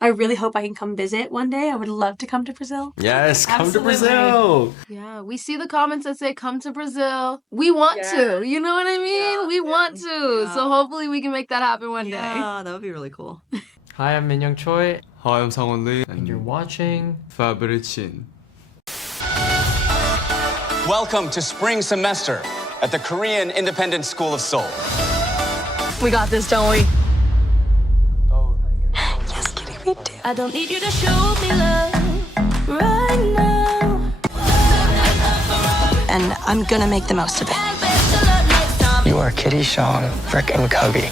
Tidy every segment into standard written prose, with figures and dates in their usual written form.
I really hope I can come visit one day. I would love to come to Brazil. Yes, come Absolutely. to Brazil. Yeah, we see the comments that say come to Brazil. We want to, you know what I mean? We want to. So hopefully we can make that happen one day. Yeah, that would be really cool. Hi, I'm Minyoung Choi, Hi, I'm Heon Lee, and you're watching Fabricin. Welcome to spring semester at the Korean Independent School of Seoul. We got this, don't we? Yes, Kitty, we do. I don't need you to show me love right now. And I'm gonna make the most of it. You are Kitty, Sean, Frick, and Kobe.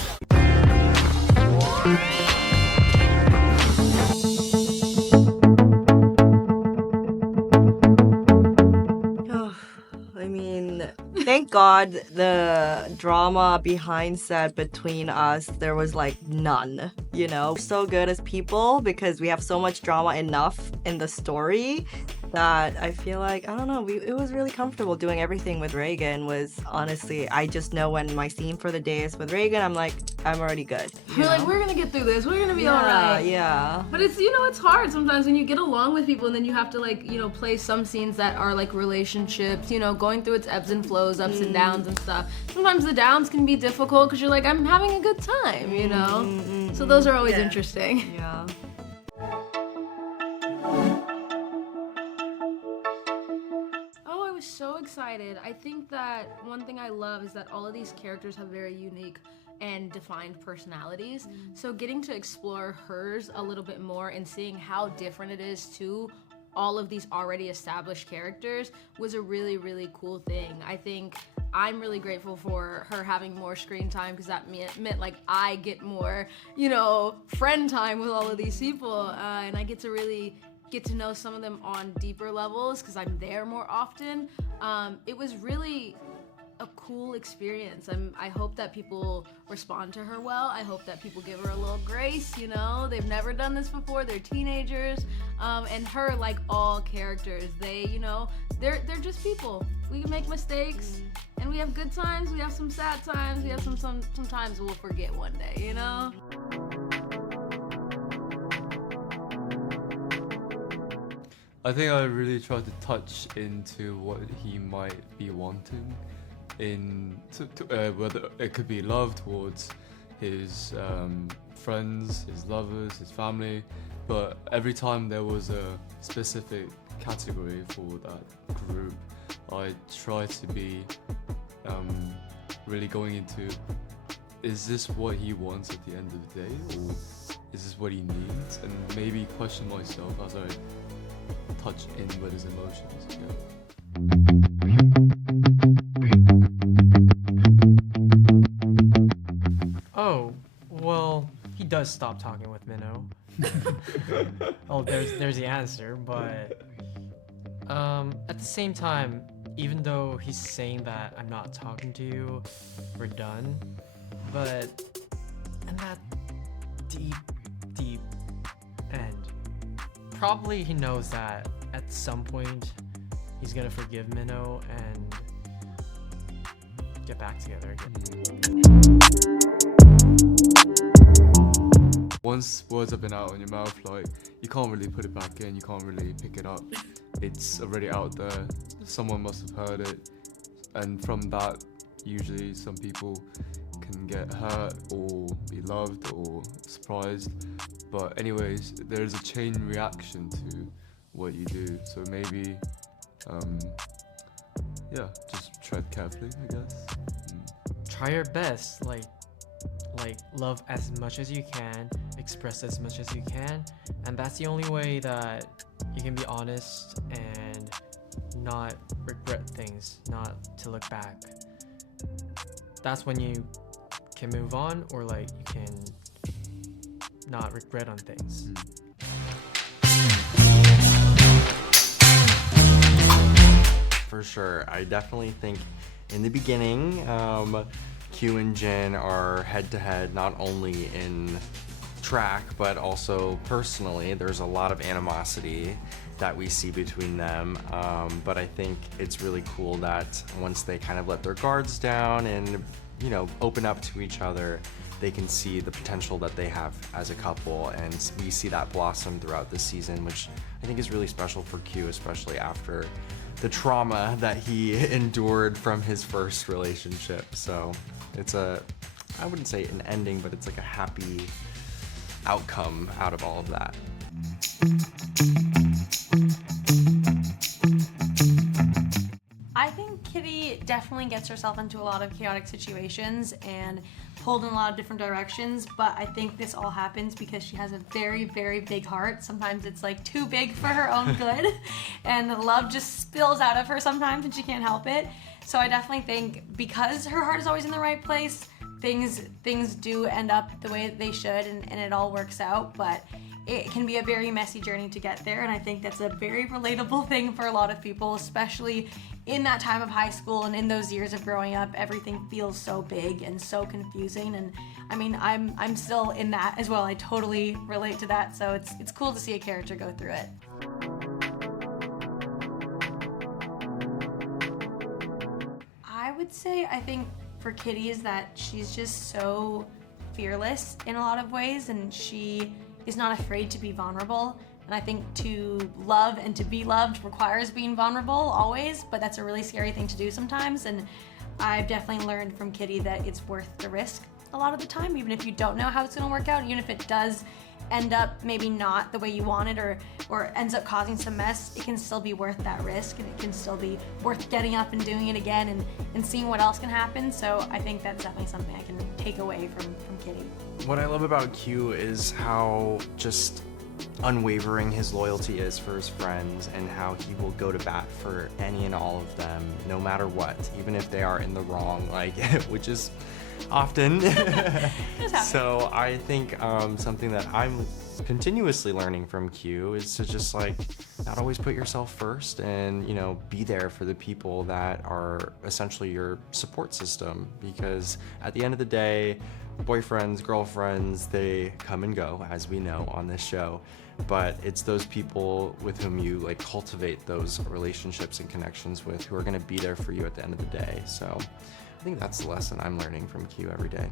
Thank God the drama behind set between us, there was like none, you know? We're so good as people because we have so much drama enough in the story that I feel like, I don't know, it was really comfortable doing everything with Regan. Was honestly, I just know when my scene for the day is with Regan, I'm like, I'm already good. We're like, we're gonna get through this, we're gonna be alright. Yeah. But it's, it's hard sometimes when you get along with people and then you have to like, play some scenes that are like relationships, going through its ebbs and flows, ups and downs and stuff. Sometimes the downs can be difficult because you're like, I'm having a good time, So those are always interesting. Yeah. So excited. I think that one thing I love is that all of these characters have very unique and defined personalities. So getting to explore hers a little bit more and seeing how different it is to all of these already established characters was a really, really cool thing. I think I'm really grateful for her having more screen time because that meant like I get more, friend time with all of these people, and I get to really get to know some of them on deeper levels because I'm there more often. It was really a cool experience. I hope that people respond to her well. I hope that people give her a little grace, They've never done this before, they're teenagers. And her, like all characters, they're just people. We can make mistakes, and we have good times, we have some sad times, we have some times we'll forget one day, I think I really tried to touch into what he might be wanting whether it could be love towards his friends, his lovers, his family, but every time there was a specific category for that group, I tried to be really going into, is this what he wants at the end of the day, or is this what he needs, and maybe question myself as I touch in with his emotions. Oh, well, he does stop talking with Minho. Oh, there's the answer, but at the same time, even though he's saying that I'm not talking to you, we're done, but in that deep end, probably he knows that at some point he's gonna forgive Minho and get back together again. Once words have been out in your mouth, like, you can't really put it back in, you can't really pick it up. It's already out there, someone must have heard it, and from that, usually some people can get hurt or be loved or surprised. But anyways, there's a chain reaction to what you do, so maybe just tread carefully, I guess. Try your best, like love as much as you can, express as much as you can, and that's the only way that you can be honest and not regret things, not to look back. That's when you can move on, or like you can not regret on things. For sure. I definitely think in the beginning, Q and Jin are head-to-head, not only in track, but also personally. There's a lot of animosity that we see between them, but I think it's really cool that once they kind of let their guards down and, open up to each other, they can see the potential that they have as a couple, and we see that blossom throughout the season, which I think is really special for Q, especially after the trauma that he endured from his first relationship. So it's I wouldn't say an ending, but it's like a happy outcome out of all of that. I think Kitty definitely gets herself into a lot of chaotic situations and pulled in a lot of different directions, but I think this all happens because she has a very, very big heart. Sometimes it's like too big for her own good, and the love just spills out of her sometimes and she can't help it. So I definitely think because her heart is always in the right place, things do end up the way they should, and it all works out, but it can be a very messy journey to get there, and I think that's a very relatable thing for a lot of people, especially in that time of high school and in those years of growing up. Everything feels so big and so confusing, and I mean, I'm still in that as well. I totally relate to that, so it's cool to see a character go through it. I would say, I think for Kitty is that she's just so fearless in a lot of ways, and she is not afraid to be vulnerable. And I think to love and to be loved requires being vulnerable always, but that's a really scary thing to do sometimes. And I've definitely learned from Kitty that it's worth the risk a lot of the time, even if you don't know how it's gonna work out, even if it does end up maybe not the way you wanted, or ends up causing some mess, it can still be worth that risk, and it can still be worth getting up and doing it again and seeing what else can happen. So I think that's definitely something I can take away from Kitty. What I love about Q is how just unwavering his loyalty is for his friends, and how he will go to bat for any and all of them, no matter what, even if they are in the wrong, like, which is often. So I think something that I'm continuously learning from Q is to just like not always put yourself first, and be there for the people that are essentially your support system, because at the end of the day, boyfriends, girlfriends, they come and go, as we know on this show, but it's those people with whom you like cultivate those relationships and connections with who are going to be there for you at the end of the day. So I think that's the lesson I'm learning from Q every day.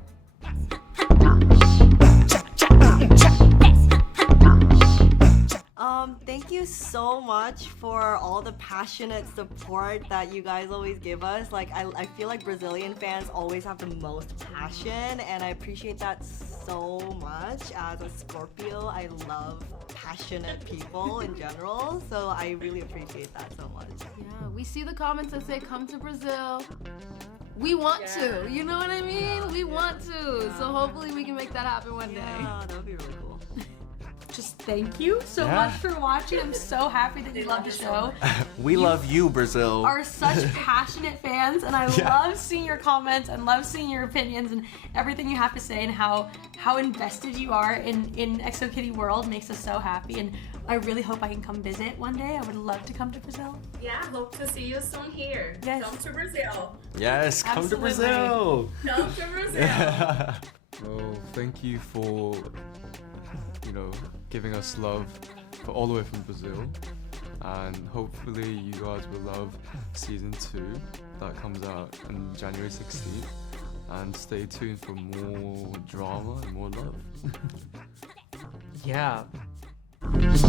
Thank you so much for all the passionate support that you guys always give us. Like, I feel like Brazilian fans always have the most passion, and I appreciate that so much. As a Scorpio, I love passionate people in general, so I really appreciate that so much. Yeah, we see the comments that say, come to Brazil. We want to, you know what I mean? We want to. So hopefully we can make that happen one day. Yeah, that would be really cool. Just thank you so much for watching. I'm so happy that you love the show. We love you, Brazil. Are such passionate fans, and I love seeing your comments and love seeing your opinions and everything you have to say, and how invested you are in EXO Kitty world makes us so happy. And I really hope I can come visit one day. I would love to come to Brazil. Yeah, hope to see you soon here. Yes. Come to Brazil. Yes, come Absolutely. to Brazil. Come to Brazil. Well, thank you for giving us love all the way from Brazil, and hopefully you guys will love season 2 that comes out on January 16th, and stay tuned for more drama and more love. Yeah. Yes.